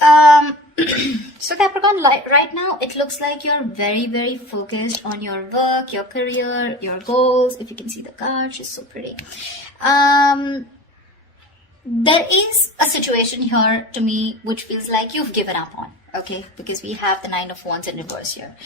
Um, so Capricorn, right now, it looks like you're very, very focused on your work, your career, your goals. If you can see the card, she's so pretty. There is a situation here to me which feels like you've given up on, okay? Because we have the Nine of Wands in reverse here.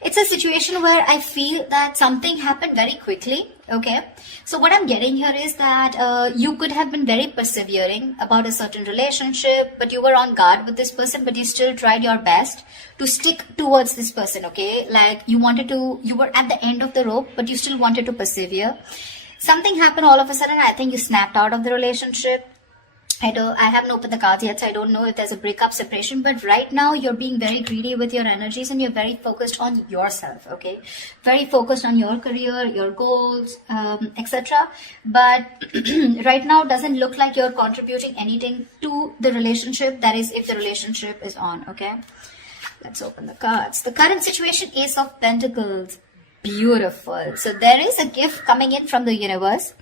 It's a situation where I feel that something happened very quickly, okay? So what I'm getting here is that you could have been very persevering about a certain relationship, but you were on guard with this person, but you still tried your best to stick towards this person, okay? Like you were at the end of the rope, but you still wanted to persevere. Something happened all of a sudden. I think you snapped out of the relationship. I haven't opened the cards yet, so I don't know if there's a breakup, separation, but right now you're being very greedy with your energies and you're very focused on yourself, okay? Very focused on your career, your goals, etc. But right now doesn't look like you're contributing anything to the relationship, that is if the relationship is on, okay? Let's open the cards. The current situation, Ace of Pentacles. Beautiful. So there is a gift coming in from the universe.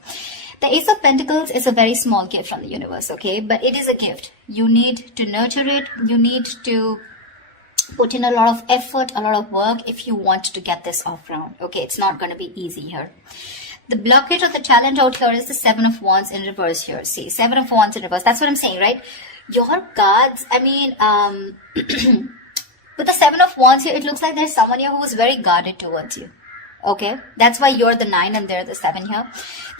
The Ace of Pentacles is a very small gift from the universe, okay? But it is a gift. You need to nurture it. You need to put in a lot of effort, a lot of work if you want to get this off round, okay? It's not going to be easy here. The blockage of the challenge out here is the Seven of Wands in reverse here. See, Seven of Wands in reverse. That's what I'm saying, right? Your cards, I mean, with the Seven of Wands here, it looks like there's someone here who is very guarded towards you. Okay, that's why you're the 9 and they're the 7 here.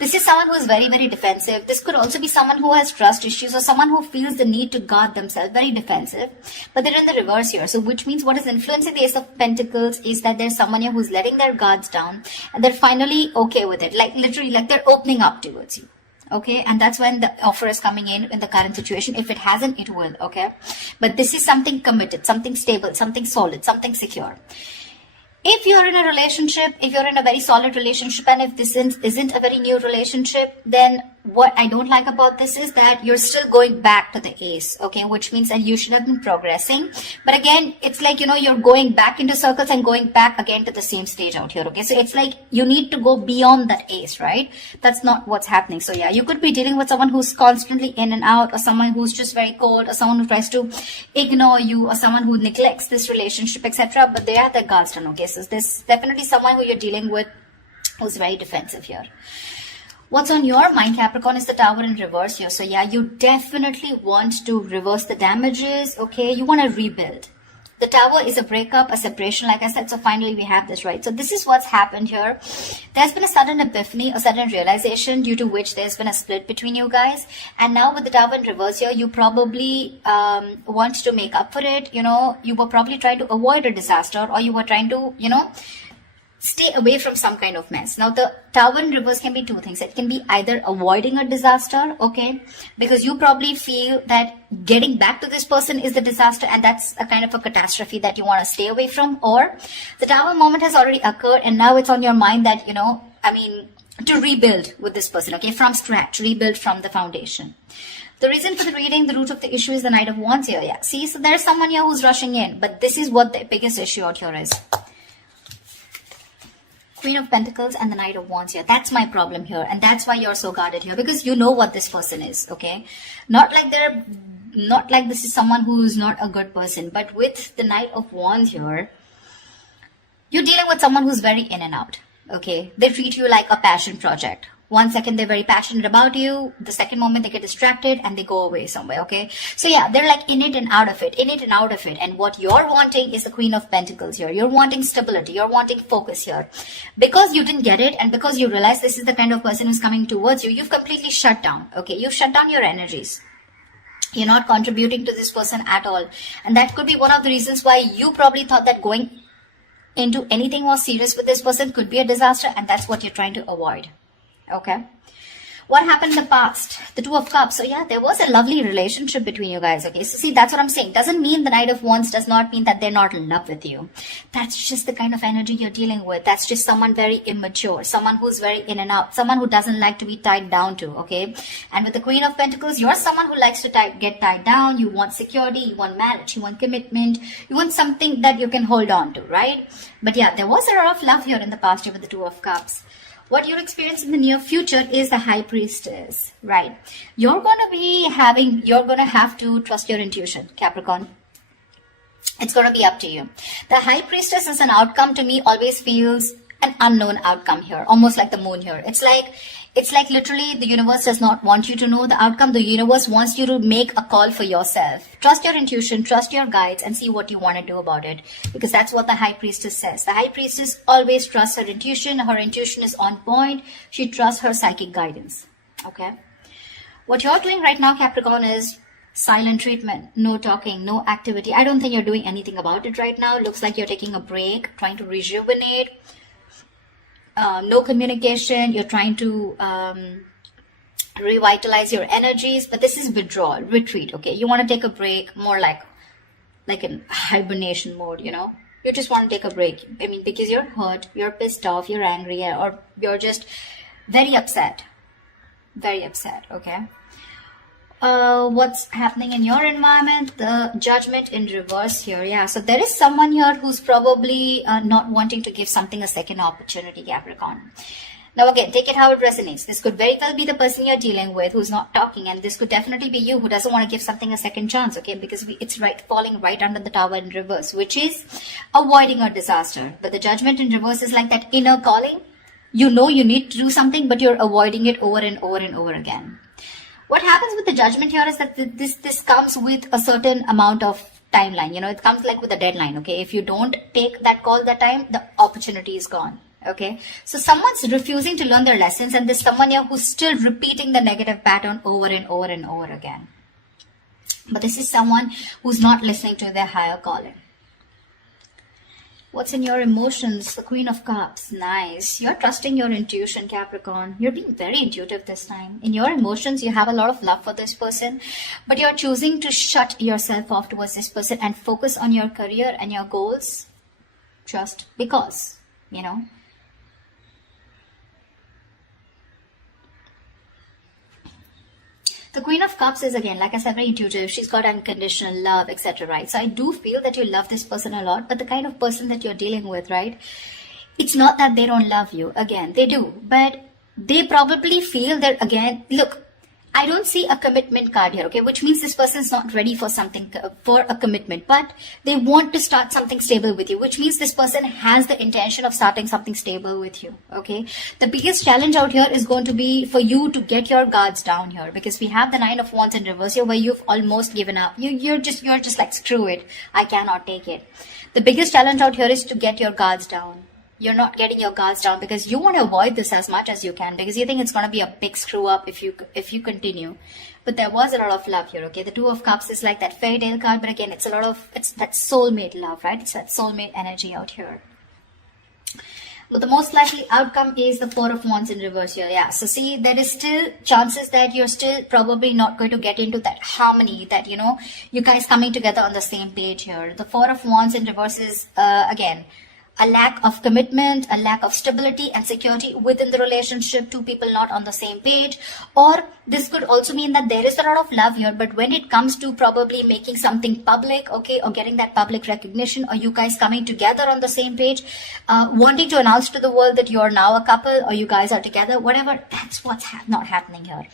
This is someone who is very, very defensive. This could also be someone who has trust issues or someone who feels the need to guard themselves, very defensive. But they're in the reverse here. So which means what is influencing the Ace of Pentacles is that there's someone here who's letting their guards down and they're finally okay with it. Like literally, like they're opening up towards you. Okay, and that's when the offer is coming in the current situation. If it hasn't, it will, okay? But this is something committed, something stable, something solid, something secure. If you're in a relationship, if you're in a very solid relationship, and if this isn't a very new relationship, then what I don't like about this is that you're still going back to the Ace, okay, which means that you should have been progressing. But again, it's like, you know, you're going back into circles and going back again to the same stage out here, okay? So it's like you need to go beyond that Ace, right? That's not what's happening. So yeah, you could be dealing with someone who's constantly in and out, or someone who's just very cold, or someone who tries to ignore you, or someone who neglects this relationship, etc. But they are the guards done, okay? So there's definitely someone who you're dealing with who's very defensive here. What's on your mind, Capricorn, is the Tower in reverse here. So yeah, you definitely want to reverse the damages, okay? You want to rebuild. The Tower is a breakup, a separation, like I said. So finally we have this, right? So this is what's happened here. There's been a sudden epiphany, a sudden realization due to which there's been a split between you guys. And now with the Tower in reverse here, you probably want to make up for it. You know, you were probably trying to avoid a disaster, or you were trying to, you know, stay away from some kind of mess. Now, the Tower in reverse can be two things. It can be either avoiding a disaster, okay, because you probably feel that getting back to this person is the disaster and that's a kind of a catastrophe that you want to stay away from, or the Tower moment has already occurred and now it's on your mind that, you know, I mean, to rebuild with this person, okay, from scratch, rebuild from the foundation. The reason for the reading, the root of the issue is the Knight of Wands here, yeah. See, so there's someone here who's rushing in, but this is what the biggest issue out here is. Queen of Pentacles and the Knight of Wands here. That's my problem here. And that's why you're so guarded here. Because you know what this person is, okay? Not like this is someone who's not a good person. But with the Knight of Wands here, you're dealing with someone who's very in and out, okay? They treat you like a passion project. 1 second they're very passionate about you, the second moment they get distracted and they go away somewhere, okay? So yeah, they're like in it and out of it, in it and out of it. And what you're wanting is the Queen of Pentacles here. You're wanting stability, you're wanting focus here. Because you didn't get it and because you realize this is the kind of person who's coming towards you, you've completely shut down, okay? You've shut down your energies. You're not contributing to this person at all. And that could be one of the reasons why you probably thought that going into anything more serious with this person could be a disaster, and that's what you're trying to avoid. Okay, what happened in the past? The Two of Cups. So yeah, there was a lovely relationship between you guys. Okay, so see, that's what I'm saying. Doesn't mean the Knight of Wands does not mean that they're not in love with you. That's just the kind of energy you're dealing with. That's just someone very immature, someone who's very in and out, someone who doesn't like to be tied down to. Okay, and with the Queen of Pentacles, you're someone who likes to get tied down. You want security, you want marriage, you want commitment, you want something that you can hold on to, right? But yeah, there was a lot of love here in the past year with the Two of Cups. What you're experiencing in the near future is the High Priestess, right? You're going to have to trust your intuition, Capricorn. It's going to be up to you. The High Priestess as an outcome to me always feels an unknown outcome here, almost like the moon here. It's like literally the universe does not want you to know the outcome. The universe wants you to make a call for yourself. Trust your intuition, trust your guides, and see what you want to do about it. Because that's what the High Priestess says. The High Priestess always trusts her intuition. Her intuition is on point. She trusts her psychic guidance. Okay? What you're doing right now, Capricorn, is silent treatment. No talking, no activity. I don't think you're doing anything about it right now. Looks like you're taking a break, trying to rejuvenate. No communication. You're trying to revitalize your energies, but this is withdrawal, retreat. Okay, you want to take a break, more like in hibernation mode. You know, you just want to take a break. I mean, because you're hurt, you're pissed off, you're angry, or you're just very upset. Very upset. Okay. What's happening in your environment? The Judgment in reverse here. Yeah, so there is someone here who's probably not wanting to give something a second opportunity, Capricorn. Now again, take it how it resonates. This could very well be the person you're dealing with who's not talking, and this could definitely be you who doesn't want to give something a second chance, okay? Because it's falling right under the Tower in reverse, which is avoiding a disaster. But the Judgment in reverse is like that inner calling. You know you need to do something, but you're avoiding it over and over and over again. What happens with the Judgment here is that this comes with a certain amount of timeline. You know, it comes like with a deadline, okay? If you don't take that call that time, the opportunity is gone, okay? So someone's refusing to learn their lessons, and there's someone here who's still repeating the negative pattern over and over and over again. But this is someone who's not listening to their higher calling. What's in your emotions? The Queen of Cups. Nice. You're trusting your intuition, Capricorn. You're being very intuitive this time. In your emotions, you have a lot of love for this person, but you're choosing to shut yourself off towards this person and focus on your career and your goals just because, you know. The Queen of Cups is, again, like I said, very intuitive. She's got unconditional love, etc., right? So I do feel that you love this person a lot, but the kind of person that you're dealing with, right? It's not that they don't love you. Again, they do. But they probably feel that, again, look, I don't see a commitment card here, okay? Which means this person's not ready for something, for a commitment. But they want to start something stable with you, which means this person has the intention of starting something stable with you, okay? The biggest challenge out here is going to be for you to get your guards down here, because we have the Nine of Wands in reverse here where you've almost given up. You're just like, screw it. I cannot take it. The biggest challenge out here is to get your guards down. You're not getting your guards down because you want to avoid this as much as you can, because you think it's going to be a big screw up if you continue. But there was a lot of love here, okay? The Two of Cups is like that fairy tale card, but again, it's that soulmate love, right? It's that soulmate energy out here. But the most likely outcome is the Four of Wands in reverse here. Yeah, so see, there is still chances that you're still probably not going to get into that harmony, that, you know, you guys coming together on the same page here. The Four of Wands in reverse is, again, a lack of commitment, a lack of stability and security within the relationship, two people not on the same page. Or this could also mean that there is a lot of love here, but when it comes to probably making something public, okay, or getting that public recognition, or you guys coming together on the same page, wanting to announce to the world that you're now a couple or you guys are together, whatever, that's what's not happening here.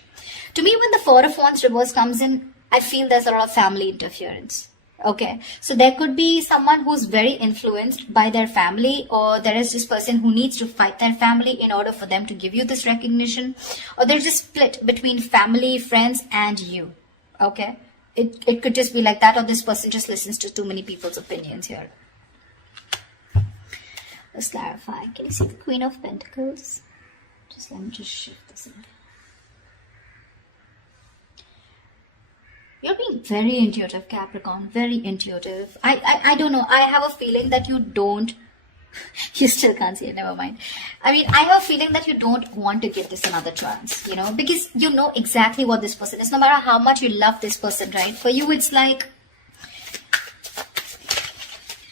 To me, when the Four of Wands reverse comes in, I feel there's a lot of family interference. Okay, so there could be someone who's very influenced by their family, or there is this person who needs to fight their family in order for them to give you this recognition, or there's a split between family, friends, and you. Okay, it could just be like that, or this person just listens to too many people's opinions here. Let's clarify. Can you see the Queen of Pentacles? Let me just shift this in. You're being very intuitive, Capricorn, very intuitive. I don't know. I have a feeling that you don't, you still can't see it, never mind. I mean, I have a feeling that you don't want to give this another chance, you know, because you know exactly what this person is. No matter how much you love this person, right? For you, it's like,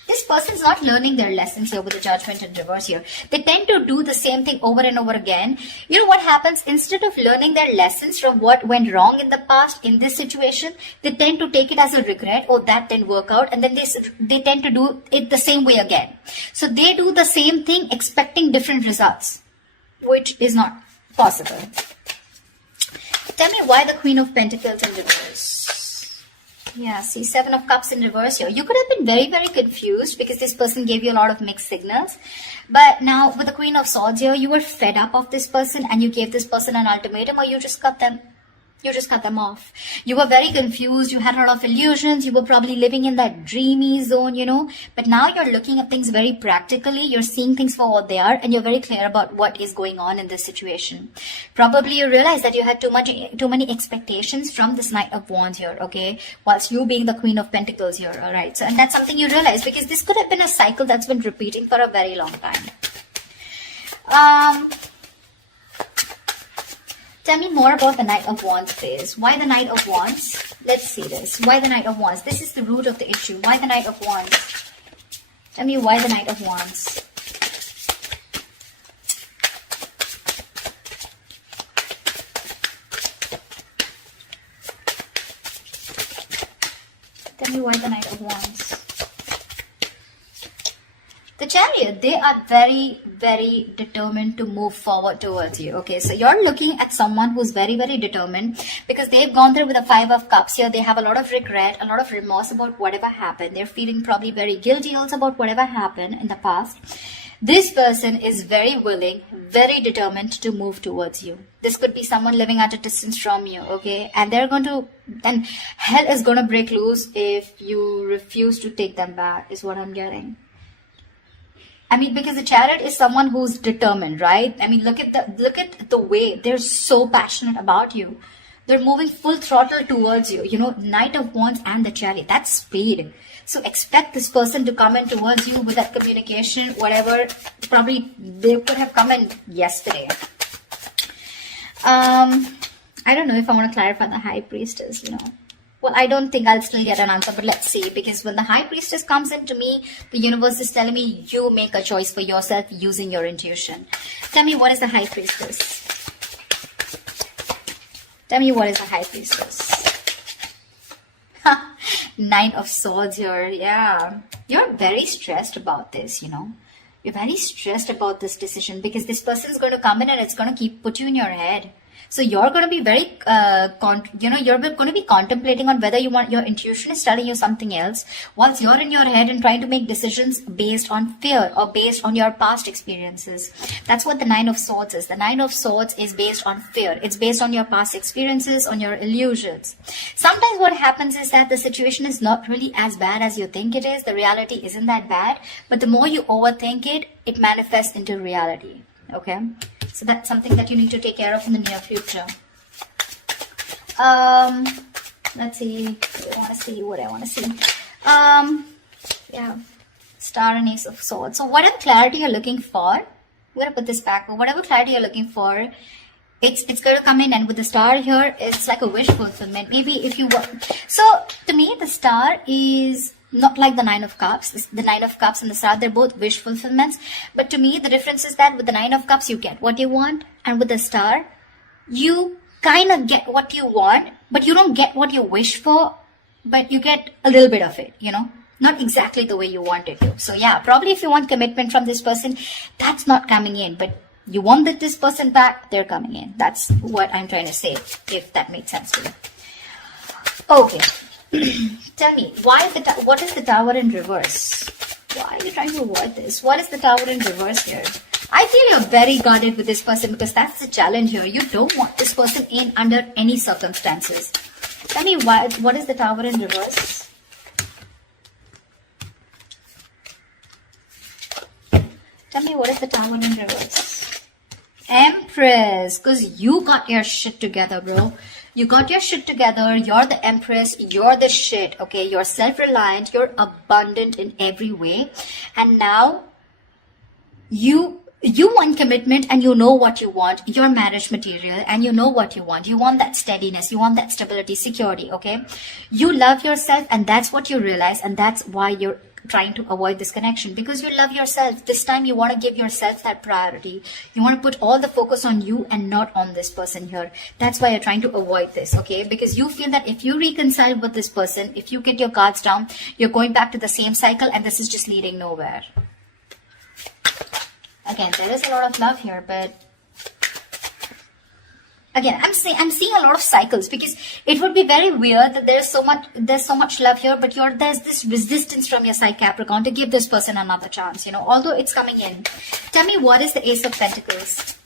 this person's not learning their lessons here with the Judgment in reverse here. They tend to do the same thing over and over again. You know what happens? Instead of learning their lessons from what went wrong in the past in this situation, they tend to take it as a regret. Oh, that didn't work out. And then they tend to do it the same way again. So they do the same thing expecting different results, which is not possible. Tell me why the Queen of Pentacles in reverse. Yeah, see, Seven of Cups in reverse here. You could have been very, very confused because this person gave you a lot of mixed signals. But now with the Queen of Swords here, you were fed up of this person and you gave this person an ultimatum, or you just cut them off. You were very confused. You had a lot of illusions. You were probably living in that dreamy zone, you know. But now you're looking at things very practically. You're seeing things for what they are, and you're very clear about what is going on in this situation. Probably you realize that you had too many expectations from this Knight of Wands here, okay? Whilst you being the Queen of Pentacles here, all right? So, and that's something you realize because this could have been a cycle that's been repeating for a very long time. Tell me more about the Knight of Wands phase. Why the Knight of Wands? Let's see this. Why the Knight of Wands? This is the root of the issue. Why the Knight of Wands? Tell me why the Knight of Wands. Tell me why the Knight of Wands. The Chariot, they are very, very determined to move forward towards you. Okay, so you're looking at someone who's very, very determined because they've gone through with the Five of Cups here. They have a lot of regret, a lot of remorse about whatever happened. They're feeling probably very guilty also about whatever happened in the past. This person is very willing, very determined to move towards you. This could be someone living at a distance from you, okay? And and hell is going to break loose if you refuse to take them back, is what I'm getting. I mean, because the Chariot is someone who's determined, right? I mean, look at the way they're so passionate about you. They're moving full throttle towards you. You know, Knight of Wands and the Chariot, that's speed. So expect this person to come in towards you with that communication, whatever. Probably they could have come in yesterday. I don't know if I want to clarify the High Priestess, you know. Well, I don't think I'll still get an answer, but let's see. Because when the High Priestess comes into me, the universe is telling me you make a choice for yourself using your intuition. Tell me, what is the High Priestess? Tell me, what is the High Priestess? Nine of Swords here. Yeah. You're very stressed about this, you know. You're very stressed about this decision because this person is going to come in and it's going to put you in your head. So you're going to be very, you're going to be contemplating on whether your intuition is telling you something else whilst you're in your head and trying to make decisions based on fear or based on your past experiences. That's what the Nine of Swords is. The Nine of Swords is based on fear. It's based on your past experiences, on your illusions. Sometimes what happens is that the situation is not really as bad as you think it is. The reality isn't that bad. But the more you overthink it, it manifests into reality. Okay? So that's something that you need to take care of in the near future. Let's see. What I want to see. Yeah. Star and Ace of Swords. So whatever clarity you're looking for, I'm going to put this back. But whatever clarity you're looking for, it's going to come in. And with the star here, it's like a wish fulfillment. Maybe if you want. So to me, the star is not like the Nine of Cups. The Nine of Cups and the Star, they're both wish fulfillments. But to me, the difference is that with the Nine of Cups, you get what you want. And with the Star, you kind of get what you want, but you don't get what you wish for, but you get a little bit of it, you know. Not exactly the way you want it to. So yeah, probably if you want commitment from this person, that's not coming in. But you want this person back, they're coming in. That's what I'm trying to say, if that makes sense to you. Okay. Tell me, what is the Tower in reverse? Why are you trying to avoid this? What is the Tower in reverse here? I feel you're very guarded with this person because that's the challenge here. You don't want this person in under any circumstances. Tell me, what is the Tower in reverse? Tell me, what is the Tower in reverse? Empress, because you got your shit together, bro. You got your shit together. You're the Empress. You're the shit. Okay. You're self-reliant. You're abundant in every way. And now you want commitment and you know what you want. You're marriage material and you know what you want. You want that steadiness. You want that stability, security. Okay. You love yourself and that's what you realize. And that's why you're trying to avoid this connection because you love yourself. This time you want to give yourself that priority. You want to put all the focus on you and not on this person here. That's why you're trying to avoid this, okay? Because you feel that if you reconcile with this person, if you get your guards down, you're going back to the same cycle and this is just leading nowhere. Again, there is a lot of love here, but Again, I'm seeing a lot of cycles, because it would be very weird that there's so much love here, but there's this resistance from your side, Capricorn, to give this person another chance, although it's coming in. Tell me, what is the Ace of Pentacles?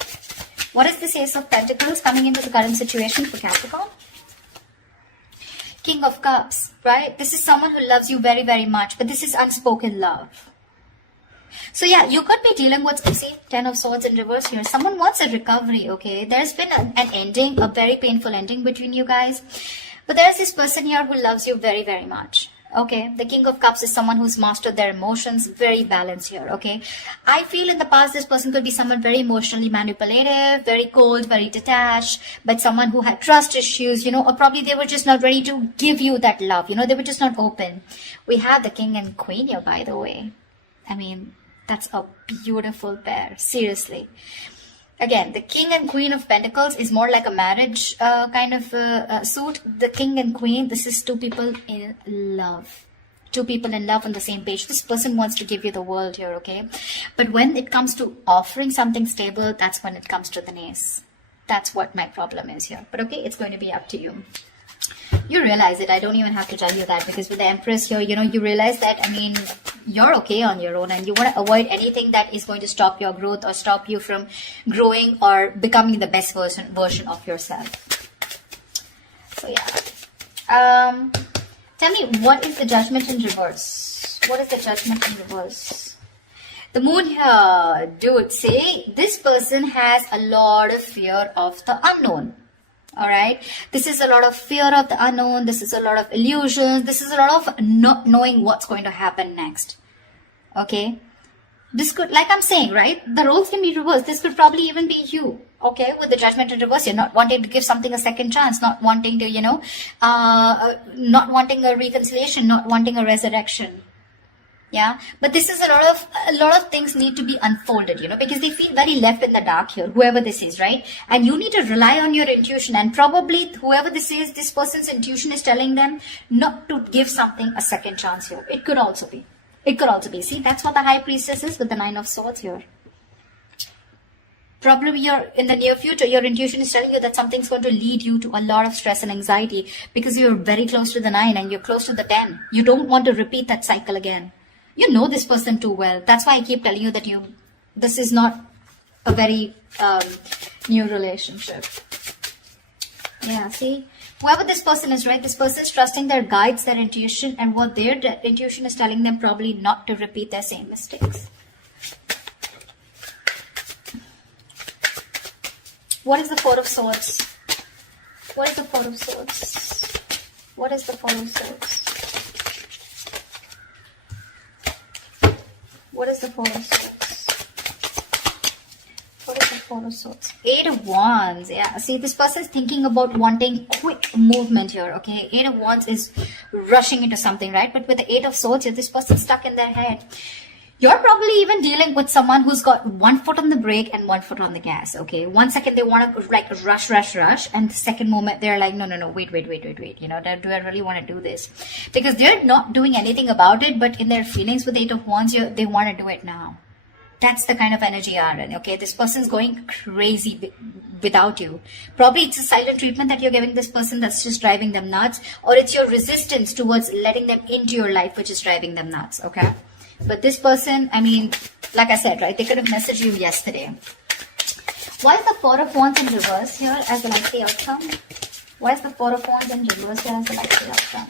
What is this Ace of Pentacles coming into the current situation for Capricorn? King of Cups, right? This is someone who loves you very, very much, but this is unspoken love. So yeah, you could be dealing with, see, 10 of Swords in reverse here. Someone wants a recovery, okay? There's been an ending, a very painful ending between you guys. But there's this person here who loves you very, very much. Okay, the King of Cups is someone who's mastered their emotions, very balanced here, okay? I feel in the past this person could be someone very emotionally manipulative, very cold, very detached, but someone who had trust issues, or probably they were just not ready to give you that love, they were just not open. We have the King and Queen here, by the way. I mean, that's a beautiful pair, seriously. Again, the King and Queen of Pentacles is more like a marriage kind of suit. The King and Queen, this is two people in love. Two people in love on the same page. This person wants to give you the world here, okay? But when it comes to offering something stable, that's when it comes to the nays. That's what my problem is here. But okay, it's going to be up to you. You realize it. I don't even have to tell you that, because with the Empress here, you realize that, I mean, you're okay on your own, and you want to avoid anything that is going to stop your growth or stop you from growing or becoming the best version of yourself. So yeah. Tell me, what is the Judgment in reverse? What is the Judgment in reverse? The Moon here, dude, say this person has a lot of fear of the unknown. Alright, this is a lot of fear of the unknown. This is a lot of illusions. This is a lot of not knowing what's going to happen next. Okay, this could, like I'm saying, right, the roles can be reversed. This could probably even be you. Okay, with the Judgment in reverse, you're not wanting to give something a second chance, not wanting to, not wanting a reconciliation, not wanting a resurrection. Yeah, but this is a lot of things need to be unfolded, because they feel very left in the dark here, whoever this is, right? And you need to rely on your intuition, and probably whoever this is, this person's intuition is telling them not to give something a second chance here. It could also be. See, that's what the High Priestess is with the 9 of Swords here. Probably you're in the near future, your intuition is telling you that something's going to lead you to a lot of stress and anxiety, because you're very close to the 9 and you're close to the 10. You don't want to repeat that cycle again. You know this person too well. That's why I keep telling you that this is not a very new relationship. Yeah, see? Whoever this person is, right? This person is trusting their guides, their intuition, and what their intuition is telling them, probably not to repeat their same mistakes. What is the Four of Swords? What is the Four of Swords? What is the Four of Swords? What is the Four of Swords? What is the Four of Swords? 8 of Wands. Yeah, see, this person is thinking about wanting quick movement here, okay? 8 of Wands is rushing into something, right? But with the 8 of Swords here, this person's stuck in their head. You're probably even dealing with someone who's got one foot on the brake and one foot on the gas, okay? 1 second they want to like rush, and the second moment they're like, no, wait. Do I really want to do this? Because they're not doing anything about it, but in their feelings with 8 of Wands, they want to do it now. That's the kind of energy you are in, okay? This person's going crazy without you. Probably it's a silent treatment that you're giving this person that's just driving them nuts, or it's your resistance towards letting them into your life which is driving them nuts, okay? But this person, I mean, like I said, right, they could have messaged you yesterday. Why is the Four of Wands in reverse here as a likely outcome? Why is the Four of Wands in reverse here as a likely outcome?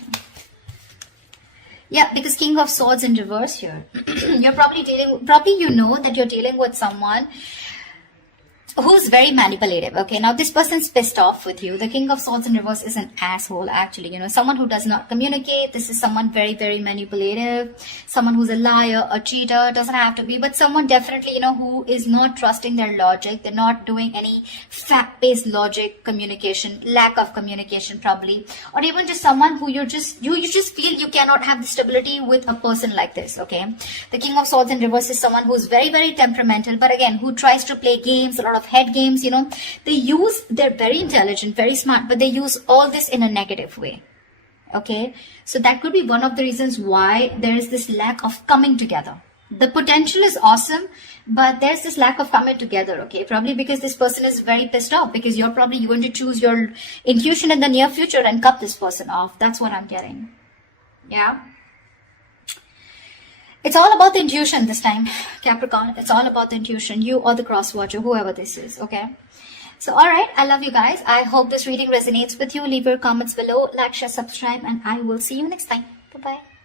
Yeah, because King of Swords in reverse here. You're probably you know that you're dealing with someone who's very manipulative. Okay, now this person's pissed off with you. The King of Swords in reverse is an asshole, actually. Someone who does not communicate. This is someone very, very manipulative. Someone who's a liar, a cheater. Doesn't have to be, but someone definitely, who is not trusting their logic. They're not doing any fact-based logic communication, lack of communication probably, or even just someone who you just feel you cannot have the stability with a person like this. Okay, the King of Swords in reverse is someone who's very, very temperamental, but again, who tries to play games, a lot of head games, they're very intelligent, very smart, but they use all this in a negative way. Okay, so that could be one of the reasons why there is this lack of coming together. The potential is awesome, but there's this lack of coming together, okay? Probably because this person is very pissed off, because you're probably going to choose your intuition in the near future and cut this person off. That's what I'm getting. Yeah. It's all about the intuition this time, Capricorn. It's all about the intuition. You or the cross watcher, whoever this is, okay? So, alright, I love you guys. I hope this reading resonates with you. Leave your comments below, like, share, subscribe, and I will see you next time. Bye-bye.